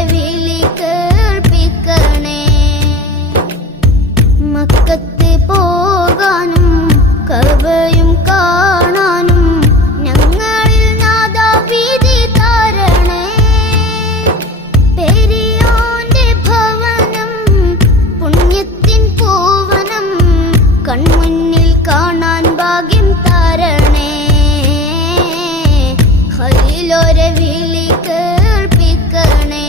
ഹലീലൊരു വിളി കേൾപ്പിക്കണേ. മക്കത്ത് പോകാനും കഅബയും കാണാനും ഞങ്ങളിൽ നാദാ വിധി തരണേ. പെരിയോന്റെ ഭവനം പുണ്യത്തിൻ പൂവനം കൺമുന്നിൽ കാണാൻ ഭാഗ്യം തരണേ. ഹലീലൊരു വിളി കേൾപ്പിക്കണേ.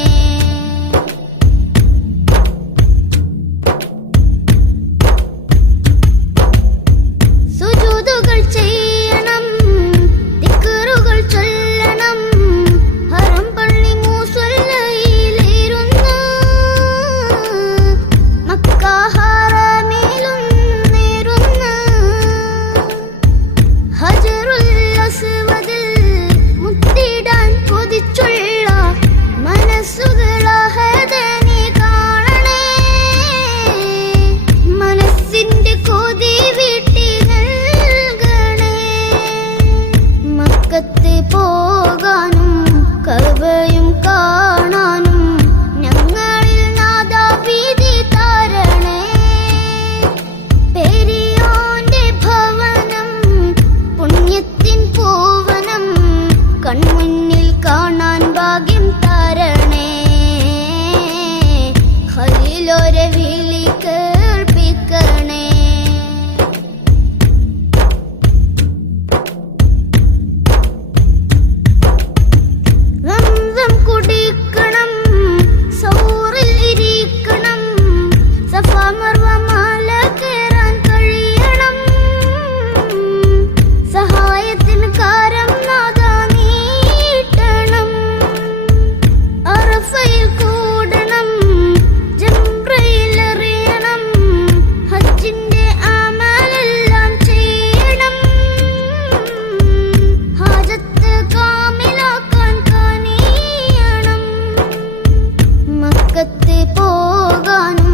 സുജൂദുകൾ ചെയ്യണം, ദിക്റുകൾ ചൊല്ലണം, ഹറം പള്ളി മുസല്ലയിലിരുന്ന് മക്ക ഹറമിലുന്നിരുന്ന് ഹജറുൽ അസ്വദിൽ മുത്തിടാൻ കൊതിച്ചുള്ള മനസ്സുകളഹദനെ കാണണേ. മനസ്സിന്റെ കൊതി വീട്ടി നൽകണേ. മക്കത്ത് പോകാനും കഅബയും കാണാനും ഞങ്ങളിൽ നാദാ വിധി തരണേ. പെരിയോന്റെ ഭവനം പുണ്യത്തിൻ പൂവനം കൺമുന്നിൽ കാണാൻ ഭാഗ്യം തരണേ. ഹലീലൊരു വിളി കേൾപ്പിക്കണേ. റംസം കുടിക്കണം, സൗറിൽ ഇരിക്കണം, സഫാ മർവ മല കേറാൻ കഴിയണം. സഹായത്തിന് കാരം നാദാ നീട്ടണം. അറഫയിൽ കൂടണം, ജംറയിൽ എറിയണം, ഹജ്ജിന്റെ അമലെല്ലാം ചെയ്യണം. ഹാജത്ത് കാമിലാക്കാൻ കനിയണം. മക്കത്ത് പോകാനും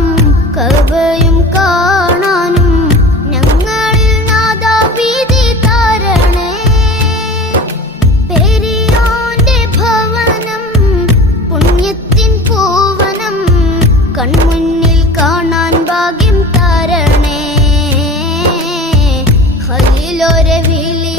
കഅബയും കാണാനും ഞങ്ങളിൽ നാദാ വിധി തരണേ. പെരിയോന്റെ ഭവനം പുണ്യത്തിൻ പൂവനം കൺമുന്നിൽ കാണാൻ ഭാഗ്യം തരണേ. ഹലീലൊരു വിളി